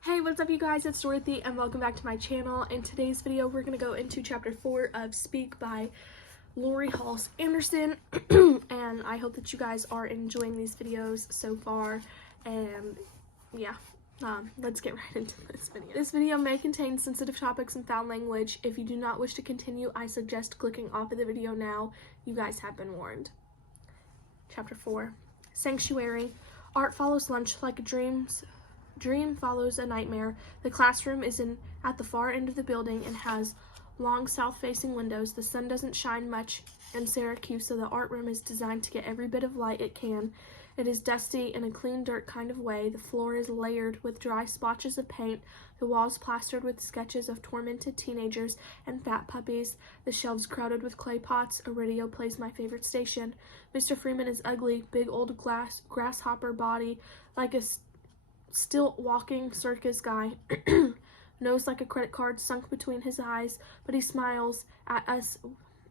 Hey, what's up you guys? It's Dorothy and welcome back to my channel. In today's video, we're going to go into chapter 4 of Speak by Lori Halse Anderson. And I hope that you guys are enjoying these videos so far. And yeah, let's get right into this video. This video may contain sensitive topics and foul language. If you do not wish to continue, I suggest clicking off of the video now. You guys have been warned. Chapter 4. Sanctuary. Art follows lunch like a dream follows a nightmare. The classroom is at the far end of the building and has long south-facing windows. The sun doesn't shine much in Syracuse, so the art room is designed to get every bit of light it can. It is dusty in a clean dirt kind of way. The floor is layered with dry splotches of paint, the walls plastered with sketches of tormented teenagers and fat puppies, the shelves crowded with clay pots. A radio plays my favorite station. Mr. Freeman is ugly, big old grasshopper body, like a still walking circus guy. Nose like a credit card sunk between his eyes, but he smiles at us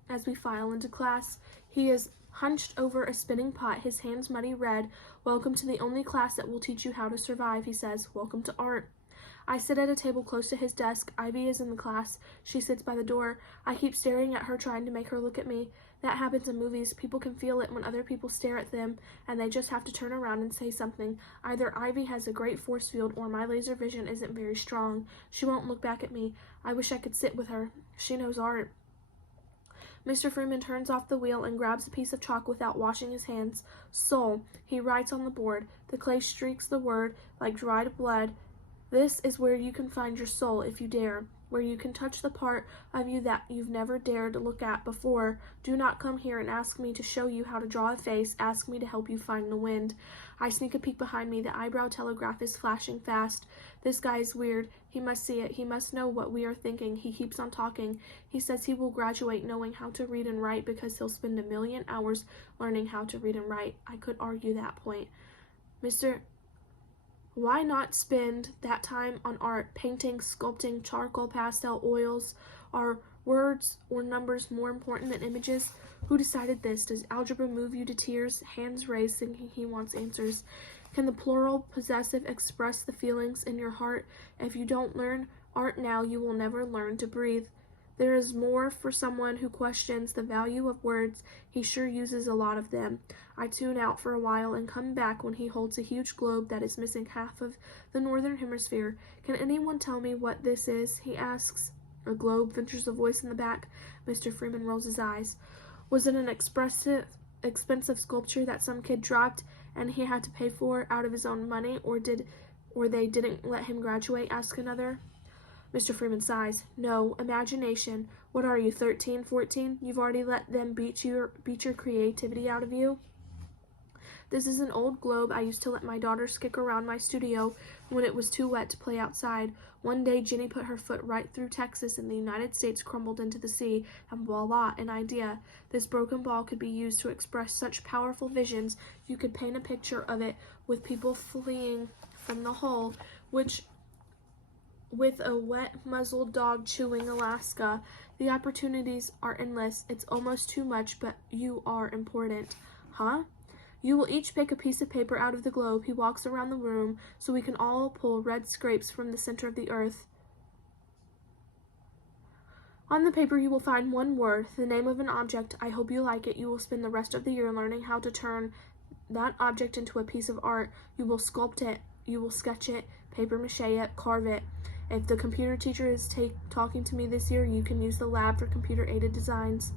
as we file into class. He is hunched over a spinning pot, his hands muddy red. "Welcome to the only class that will teach you how to survive," he says. "Welcome to art." I sit at a table close to his desk. Ivy is in the class. She sits by the door. I keep staring at her, trying to make her look at me. That happens in movies. People can feel it when other people stare at them, and they just have to turn around and say something. Either Ivy has a great force field or my laser vision isn't very strong. She won't look back at me. I wish I could sit with her. She knows art. Mr. Freeman turns off the wheel and grabs a piece of chalk without washing his hands. Soul. He writes on the board. The clay streaks the word like dried blood. This is where you can find your soul if you dare, where you can touch the part of you that you've never dared to look at before. Do not come here and ask me to show you how to draw a face. Ask me to help you find the wind. I sneak a peek behind me. The eyebrow telegraph is flashing fast. This guy is weird. He must see it. He must know what we are thinking. He keeps on talking. He says he will graduate knowing how to read and write because he'll spend 1,000,000 hours learning how to read and write. I could argue that point. Why not spend that time on art, painting, sculpting, charcoal, pastel, oils? Are words or numbers more important than images? Who decided this? Does algebra move you to tears? Hands raised, thinking he wants answers. Can the plural possessive express the feelings in your heart? If you don't learn art now, you will never learn to breathe. There is more for someone who questions the value of words. He sure uses a lot of them. I tune out for a while and come back when he holds a huge globe that is missing half of the northern hemisphere. "Can anyone tell me what this is?" he asks. "A globe," ventures a voice in the back. Mr. Freeman rolls his eyes. "Was it an expensive sculpture that some kid dropped and he had to pay for out of his own money, or they didn't let him graduate?" asks another. Mr. Freeman sighs. "No, imagination. What are you, 13, 14? You've already let them beat your creativity out of you?" "This is an old globe I used to let my daughters kick around my studio when it was too wet to play outside. One day Jenny put her foot right through Texas and the United States crumbled into the sea, and voila, an idea. This broken ball could be used to express such powerful visions. You could paint a picture of it with people fleeing from the hole, with a wet-muzzled dog chewing Alaska. The opportunities are endless. It's almost too much, but you are important." "Huh?" "You will each pick a piece of paper out of the globe." He walks around the room so we can all pull red scrapes from the center of the earth. "On the paper you will find one word, the name of an object. I hope you like it. You will spend the rest of the year learning how to turn that object into a piece of art. You will sculpt it, you will sketch it, papier-mâché it, carve it. If the computer teacher is talking to me this year, you can use the lab for computer-aided designs.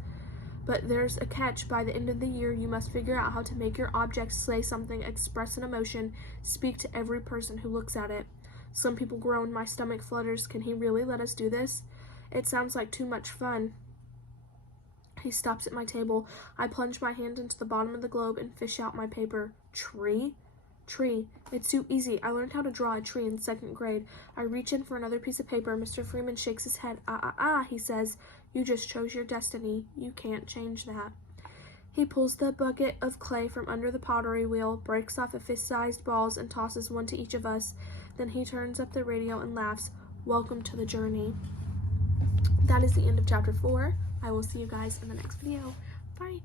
But there's a catch. By the end of the year, you must figure out how to make your object say something, express an emotion, speak to every person who looks at it." Some people groan. My stomach flutters. Can he really let us do this? It sounds like too much fun. He stops at my table. I plunge my hand into the bottom of the globe and fish out my paper. "Tree? Tree. It's too easy. I learned how to draw a tree in 2nd grade. I reach in for another piece of paper. Mr. Freeman shakes his head. He says. "You just chose your destiny. You can't change that." He pulls the bucket of clay from under the pottery wheel, breaks off a fist-sized balls, and tosses one to each of us. Then he turns up the radio and laughs. "Welcome to the journey." That is the end of chapter 4. I will see you guys in the next video. Bye.